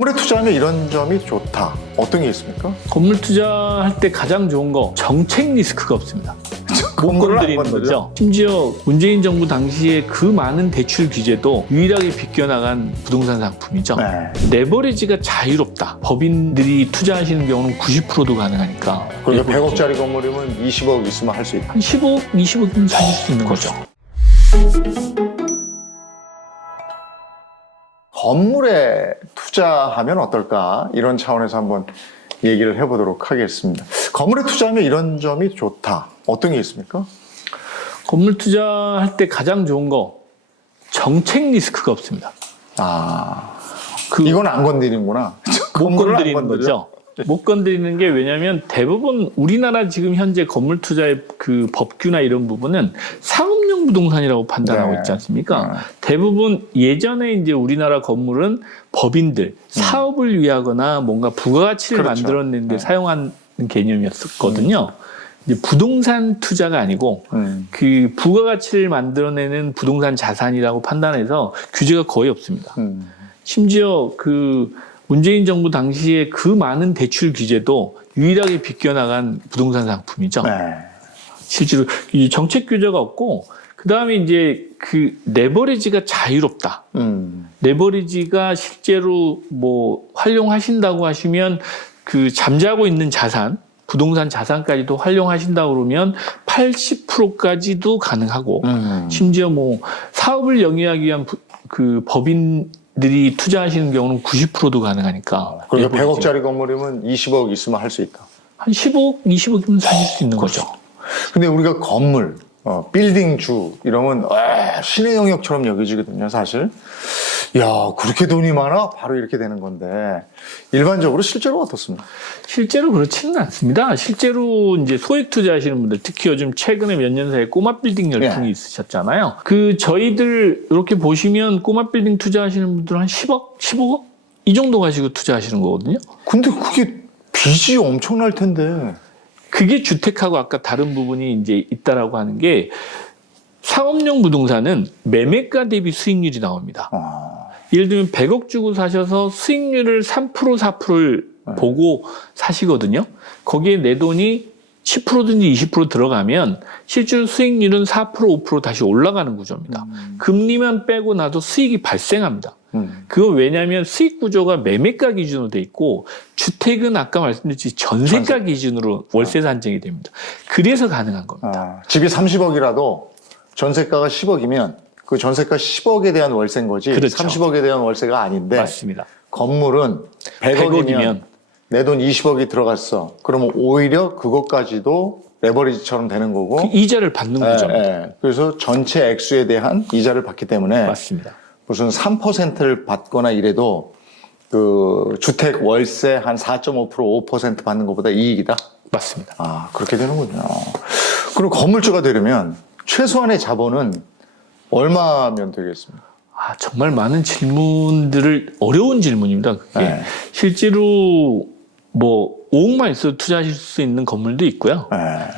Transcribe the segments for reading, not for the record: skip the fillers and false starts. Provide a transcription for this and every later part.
건물에 투자하면 이런 점이 좋다. 어떤 게 있습니까? 건물 투자할 때 가장 좋은 거 정책 리스크가 없습니다. 못 건드리는 거죠. 심지어 문재인 정부 당시에 그 많은 대출 규제도 유일하게 비껴나간 부동산 상품이죠. 네. 레버리지가 자유롭다. 법인들이 투자하시는 경우는 90%도 가능하니까. 그러니까 100억짜리 건물이면 20억 있으면 할 수 있다. 한 15억, 20억이면 사실 수 있는 거죠. 건물에 투자하면 어떨까? 이런 차원에서 한번 얘기를 해보도록 하겠습니다. 건물에 투자하면 이런 점이 좋다. 어떤 게 있습니까? 건물 투자할 때 가장 좋은 거 정책 리스크가 없습니다. 이건 안 건드리는구나. 못 건드리는 거죠. 못 건드리는 게 왜냐하면 대부분 우리나라 지금 현재 건물 투자의 그 법규나 이런 부분은 상업용 부동산이라고 판단하고 있지 않습니까? 대부분 예전에 이제 우리나라 건물은 법인들 사업을 위하거나 뭔가 부가가치를 만들어내는 데 사용하는 개념이었거든요. 이제 부동산 투자가 아니고 그 부가가치를 만들어내는 부동산 자산이라고 판단해서 규제가 거의 없습니다. 심지어 그 문재인 정부 당시에 그 많은 대출 규제도 유일하게 비껴나간 부동산 상품이죠. 네. 실제로 이 정책 규제가 없고 그 다음에 이제 그 레버리지가 자유롭다. 레버리지가 실제로 뭐 활용하신다고 하시면 그 잠자고 있는 자산, 부동산 자산까지도 활용하신다고 그러면 80%까지도 가능하고 심지어 뭐 사업을 영위하기 위한 그 법인들이 투자하시는 경우는 90%도 가능하니까. 그러니까 100억짜리 건물이면 20억 있으면 할 수 있다. 한 15억, 20억이면 사실 수 있는 거죠. 근데 우리가 건물, 빌딩주 이러면 신의 영역처럼 여겨지거든요, 사실. 야, 그렇게 돈이 많아? 바로 이렇게 되는 건데 일반적으로 실제로 어떻습니까? 실제로 그렇지는 않습니다. 실제로 이제 소액 투자하시는 분들, 특히 요즘 최근에 몇 년 사이에 꼬마 빌딩 열풍이 있으셨잖아요. 그 저희들 이렇게 보시면 꼬마 빌딩 투자하시는 분들은 한 10억, 15억 이 정도 가지고 투자하시는 거거든요. 근데 그게 빚이 엄청날 텐데. 그게 주택하고 아까 다른 부분이 이제 있다라고 하는 게 상업용 부동산은 매매가 대비 수익률이 나옵니다. 예를 들면 100억 주고 사셔서 수익률을 3%, 4%를 보고 사시거든요. 거기에 내 돈이 10%든지 20% 들어가면 실제로 수익률은 4%, 5% 다시 올라가는 구조입니다. 금리만 빼고 나도 수익이 발생합니다. 그거 왜냐하면 수익 구조가 매매가 기준으로 돼 있고 주택은 아까 말씀드렸듯이 전세가 기준으로 월세 산정이 됩니다. 그래서 가능한 겁니다. 집이 30억이라도 전세가가 10억이면 그 전세가 10억에 대한 월세인 거지. 그렇죠. 30억에 대한 월세가 아닌데. 맞습니다. 건물은 100억이면 내 돈 20억이 들어갔어. 그러면 오히려 그것까지도 레버리지처럼 되는 거고. 그 이자를 받는 구조입니다. 그래서 전체 액수에 대한 이자를 받기 때문에 맞습니다. 무슨 3%를 받거나 이래도 그 주택 월세 한 4.5%, 5% 받는 것보다 이익이다? 맞습니다. 그렇게 되는군요. 그리고 건물주가 되려면 최소한의 자본은 얼마면 되겠습니까? 정말 많은 질문들을, 어려운 질문입니다. 그게. 실제로 뭐 5억만 있어도 투자하실 수 있는 건물도 있고요.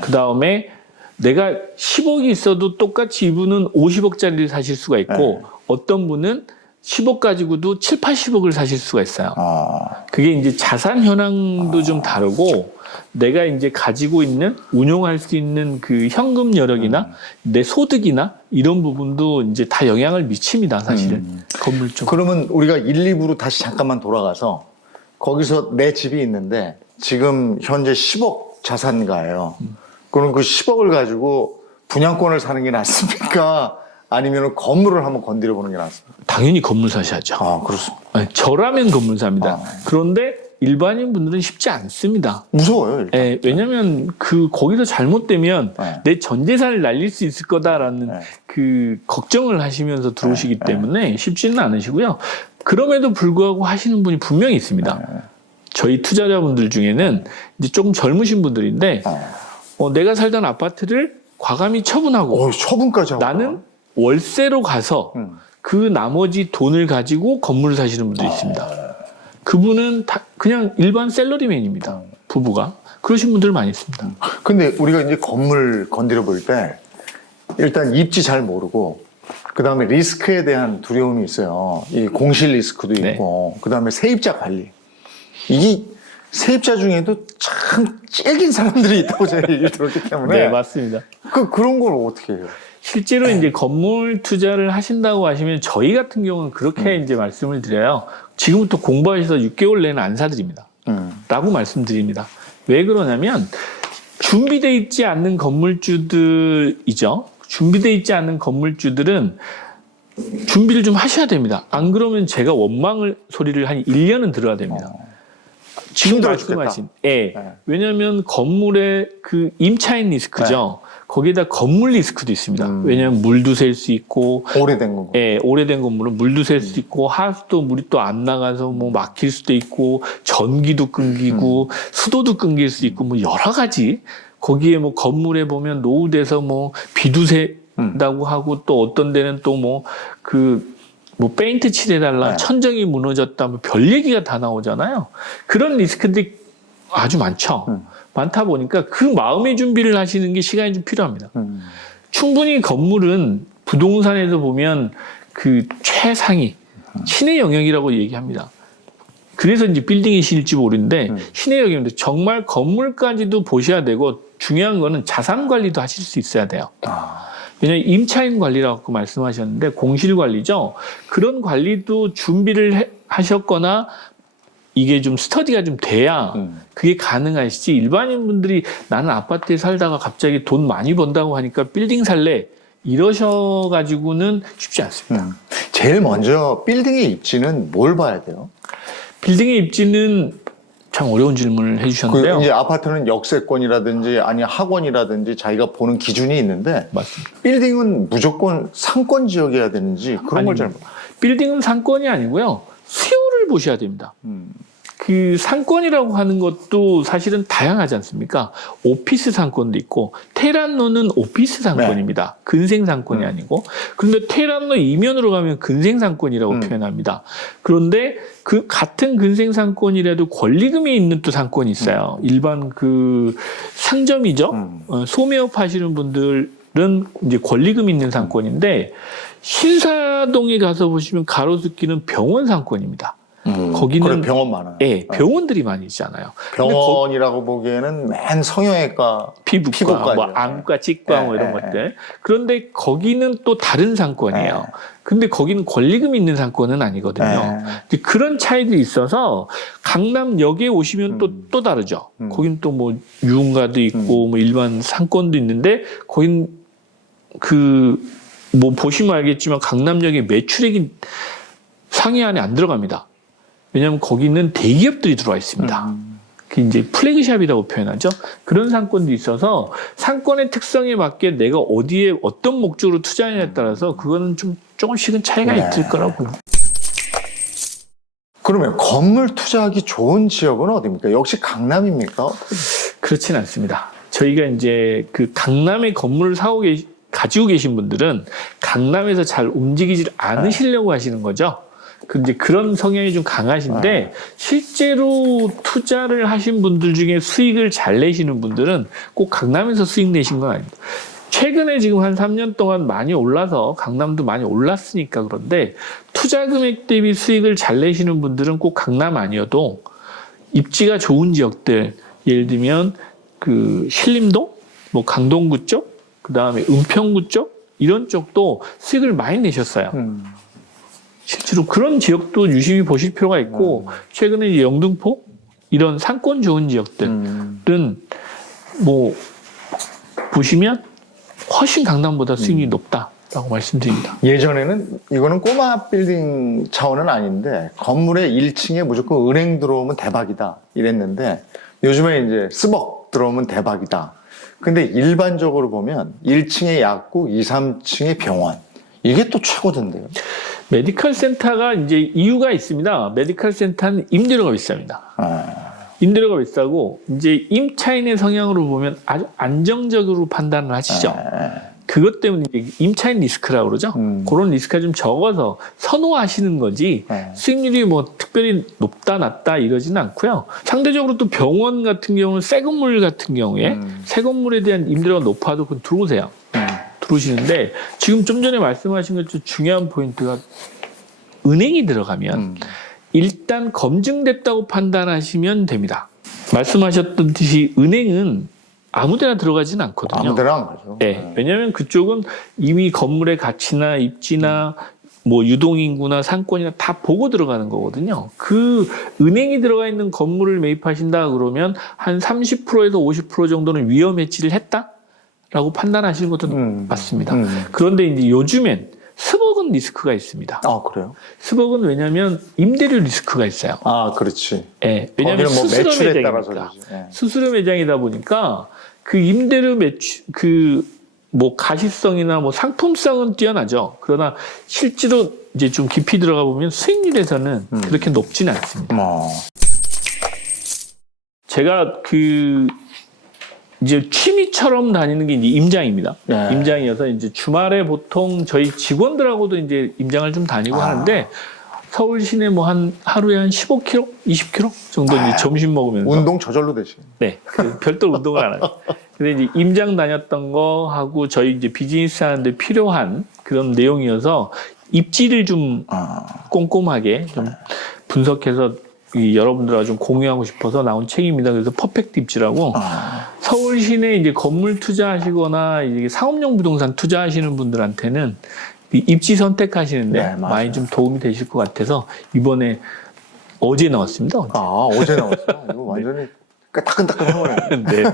그 다음에 내가 10억이 있어도 똑같이 이분은 50억짜리를 사실 수가 있고 어떤 분은 10억 가지고도 7, 80억을 사실 수가 있어요. 그게 이제 자산 현황도 좀 다르고 내가 이제 가지고 있는 운용할 수 있는 그 현금 여력이나 내 소득이나 이런 부분도 이제 다 영향을 미칩니다, 사실은. 건물 쪽. 그러면 우리가 1, 2부로 다시 잠깐만 돌아가서 거기서 내 집이 있는데 지금 현재 10억 자산가예요. 그럼 그 10억을 가지고 분양권을 사는 게 낫습니까? 아니면 건물을 한번 건드려 보는 게 낫습니까? 당연히 건물 사셔야죠. 그렇습니다. 저라면 건물 삽니다. 그런데 일반인 분들은 쉽지 않습니다. 무서워요, 일단. 왜냐면 거기서 잘못되면 내 전 재산을 날릴 수 있을 거다라는 그 걱정을 하시면서 들어오시기 때문에 쉽지는 않으시고요. 그럼에도 불구하고 하시는 분이 분명히 있습니다. 저희 투자자분들 중에는 이제 조금 젊으신 분들인데 내가 살던 아파트를 과감히 처분하고 처분까지 하고 나는 월세로 가서 그 나머지 돈을 가지고 건물을 사시는 분들이 있습니다. 그분은 다 그냥 일반 셀러리맨입니다. 부부가. 그러신 분들 많이 있습니다. 근데 우리가 이제 건물 건드려 볼 때 일단 입지 잘 모르고 그다음에 리스크에 대한 두려움이 있어요. 이 공실 리스크도 네. 있고, 그다음에 세입자 관리. 이게 세입자 중에도 참 찔긴 사람들이 있다고 제가 얘기를 들었기 때문에 네, 맞습니다. 그런 걸 어떻게 해요? 실제로 이제 건물 투자를 하신다고 하시면 저희 같은 경우는 그렇게 이제 말씀을 드려요. 지금부터 공부하셔서 6개월 내는 안 사드립니다. 라고 말씀드립니다. 왜 그러냐면 준비되어 있지 않는 건물주들이죠. 준비되어 있지 않는 건물주들은 준비를 좀 하셔야 됩니다. 안 그러면 제가 원망을 소리를 한 1년은 들어야 됩니다. 지금 힘들어 말씀하신. 죽겠다. 예. 네. 왜냐하면 건물의 그 임차인 리스크죠. 거기에다 건물 리스크도 있습니다. 왜냐하면 물도 셀 수 있고, 오래된 거. 예, 오래된 건물은 물도 셀 수 있고, 하수도 물이 또 안 나가서 뭐 막힐 수도 있고, 전기도 끊기고, 수도도 끊길 수 있고, 뭐 여러 가지. 거기에 뭐 건물에 보면 노후돼서 뭐 비도 샌다고 하고, 또 어떤 데는 또 뭐 뭐 페인트 칠해달라, 네. 천정이 무너졌다, 뭐 별 얘기가 다 나오잖아요. 그런 리스크들이 아주 많죠. 많다 보니까 그 마음의 준비를 하시는 게 시간이 좀 필요합니다. 충분히 건물은 부동산에서 보면 그 최상위, 신의 영역이라고 얘기합니다. 그래서 이제 빌딩이 실지 모르는데 신의 영역인데 정말 건물까지도 보셔야 되고 중요한 거는 자산 관리도 하실 수 있어야 돼요. 왜냐하면 임차인 관리라고 말씀하셨는데 공실 관리죠. 그런 관리도 준비를 하셨거나 이게 좀 스터디가 좀 돼야 그게 가능하시지. 일반인 분들이 나는 아파트에 살다가 갑자기 돈 많이 번다고 하니까 빌딩 살래 이러셔가지고는 쉽지 않습니다. 제일 먼저 빌딩의 입지는 뭘 봐야 돼요? 빌딩의 입지는 참 어려운 질문을 해주셨는데요. 이제 아파트는 역세권이라든지 아니 학원이라든지 자기가 보는 기준이 있는데 맞습니다. 빌딩은 무조건 상권 지역이어야 되는지 그런 걸 잘 아닙니다. 빌딩은 상권이 아니고요. 수요를 보셔야 됩니다. 그 상권이라고 하는 것도 사실은 다양하지 않습니까? 오피스 상권도 있고 테란노는 오피스 상권입니다. 근생 상권이 아니고. 그런데 테란노 이면으로 가면 근생 상권이라고 표현합니다. 그런데 그 같은 근생 상권이라도 권리금이 있는 또 상권이 있어요. 일반 그 상점이죠. 소매업 하시는 분들은 이제 권리금이 있는 상권인데 신사동에 가서 보시면 가로수길은 병원 상권입니다. 거기는 그래, 병원 많아요. 예, 병원들이 많이 있잖아요. 병원이라고 보기에는 맨 성형외과, 피부과, 뭐 안과, 치과 뭐 이런 것들. 그런데 거기는 또 다른 상권이에요. 근데 거기는 권리금 있는 상권은 아니거든요. 이제 그런 차이들이 있어서 강남역에 오시면 또 다르죠. 거긴 또 뭐 유흥가도 있고 뭐 일반 상권도 있는데 거긴 뭐 보시면 알겠지만 강남역의 매출액이 상위 안에 안 들어갑니다. 왜냐하면 거기는 대기업들이 들어와 있습니다. 그 이제 플래그샵이라고 표현하죠. 그런 상권도 있어서 상권의 특성에 맞게 내가 어디에 어떤 목적으로 투자하느냐에 따라서 그거는 좀 조금씩은 차이가 있을 거라고 봅니다. 그러면 건물 투자하기 좋은 지역은 어디입니까? 역시 강남입니까? 그렇진 않습니다. 저희가 이제 그 강남에 건물을 가지고 계신 분들은 강남에서 잘 움직이지 않으시려고 하시는 거죠. 근데 그런 성향이 좀 강하신데 실제로 투자를 하신 분들 중에 수익을 잘 내시는 분들은 꼭 강남에서 수익 내신 건 아닙니다. 최근에 지금 한 3년 동안 많이 올라서 강남도 많이 올랐으니까 그런데 투자 금액 대비 수익을 잘 내시는 분들은 꼭 강남 아니어도 입지가 좋은 지역들, 예를 들면 그 신림동, 뭐 강동구 쪽, 그 다음에 은평구 쪽 이런 쪽도 수익을 많이 내셨어요. 실제로 그런 지역도 유심히 보실 필요가 있고 최근에 이제 영등포 이런 상권 좋은 지역들은 뭐 보시면 훨씬 강남보다 수익이 높다라고 말씀드립니다. 예전에는 이거는 꼬마 빌딩 차원은 아닌데 건물에 1층에 무조건 은행 들어오면 대박이다 이랬는데 요즘에 이제 스벅 들어오면 대박이다. 근데 일반적으로 보면 1층에 약국, 2, 3층에 병원 이게 또 최고던데요. 메디컬 센터가 이제 이유가 있습니다. 메디컬 센터는 임대료가 비쌉니다. 임대료가 비싸고 이제 임차인의 성향으로 보면 아주 안정적으로 판단을 하시죠. 그것 때문에 이제 임차인 리스크라고 그러죠. 그런 리스크가 좀 적어서 선호하시는 거지 수익률이 뭐 특별히 높다 낮다 이러지는 않고요. 상대적으로 또 병원 같은 경우는 새 건물 같은 경우에 새 건물에 대한 임대료가 높아도 그건 들어오세요. 부르시는데 지금 좀 전에 말씀하신 것처럼 중요한 포인트가 은행이 들어가면 일단 검증됐다고 판단하시면 됩니다. 말씀하셨듯이 은행은 아무데나 들어가지는 않거든요. 아무데나 안 가죠. 네, 왜냐하면 그쪽은 이미 건물의 가치나 입지나 뭐 유동인구나 상권이나 다 보고 들어가는 거거든요. 그 은행이 들어가 있는 건물을 매입하신다 그러면 한 30%에서 50% 정도는 위험 해치를 했다라고 판단하시는 것도 맞습니다. 그런데 이제 요즘엔 스벅은 리스크가 있습니다. 아, 그래요? 스벅은 왜냐하면 임대료 리스크가 있어요. 아, 그렇지. 네, 왜냐하면 거기는 뭐 수수료 매출에 따라서 매장이니까. 그러지. 네. 수수료 매장이다 보니까 그 임대료 매출 뭐 가시성이나 뭐 상품성은 뛰어나죠. 그러나 실제로 이제 좀 깊이 들어가 보면 수익률에서는 그렇게 높지는 않습니다. 제가 이제 취미처럼 다니는 게 이제 임장입니다. 네. 임장이어서 이제 주말에 보통 저희 직원들하고도 이제 임장을 좀 다니고 하는데 서울 시내 뭐 하루에 한 15km, 20km 정도 이제 점심 먹으면서 운동 저절로 되시네. 네, 별도 운동을 안 하죠. 근데 이제 임장 다녔던 거 하고 저희 이제 비즈니스 하는데 필요한 그런 내용이어서 입지를 좀 꼼꼼하게 좀 분석해서 여러분들과 좀 공유하고 싶어서 나온 책입니다. 그래서 퍼펙트 입지라고 서울 시내 이제 건물 투자하시거나 이제 상업용 부동산 투자하시는 분들한테는 이 입지 선택하시는데 네, 많이 좀 도움이 되실 것 같아서 이번에 어제 나왔습니다. 어제 나왔어요. 이거 완전히 따끈따끈한 거네. 네.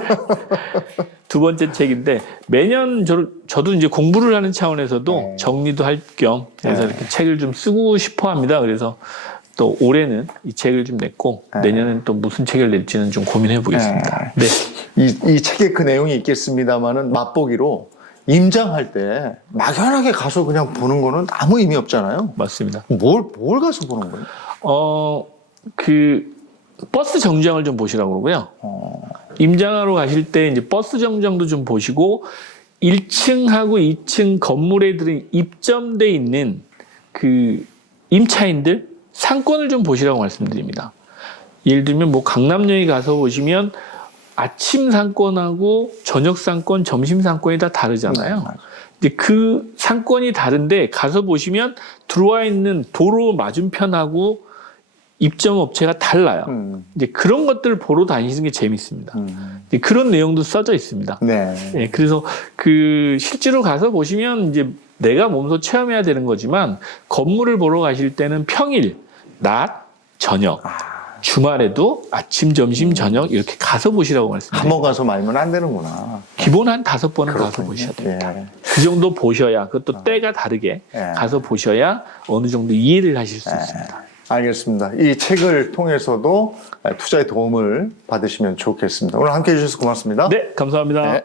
두 번째 책인데 매년 저도 이제 공부를 하는 차원에서도 정리도 할 겸 그래서 이렇게 책을 좀 쓰고 싶어 합니다. 그래서 또 올해는 이 책을 좀 냈고 내년엔 또 무슨 책을 낼지는 좀 고민해 보겠습니다. 네. 이 책에 그 내용이 있겠습니다만은 맛보기로 임장할 때 막연하게 가서 그냥 보는 거는 아무 의미 없잖아요. 맞습니다. 뭘 가서 보는 거예요? 버스 정류장을 좀 보시라고 그러고요. 임장하러 가실 때 이제 버스 정류장도 좀 보시고 1층하고 2층 건물에 들은 입점돼 있는 그 임차인들 상권을 좀 보시라고 말씀드립니다. 예를 들면 뭐 강남역에 가서 보시면 아침 상권하고 저녁 상권, 점심 상권이 다 다르잖아요. 이제 그 상권이 다른데 가서 보시면 들어와 있는 도로 맞은편하고 입점 업체가 달라요. 이제 그런 것들을 보러 다니시는 게 재밌습니다. 이제 그런 내용도 써져 있습니다. 네, 그래서 실제로 가서 보시면 이제 내가 몸소 체험해야 되는 거지만 건물을 보러 가실 때는 평일, 낮, 저녁, 주말에도 아침, 점심, 저녁 이렇게 가서 보시라고 말씀드립니다. 한번 가서 말면 안 되는구나. 기본 한 5번은 가서 보셔야 됩니다. 그 정도 보셔야 그것도 때가 다르게 가서 보셔야 어느 정도 이해를 하실 수 있습니다. 알겠습니다. 이 책을 통해서도 투자에 도움을 받으시면 좋겠습니다. 오늘 함께해 주셔서 고맙습니다. 네, 감사합니다. 네.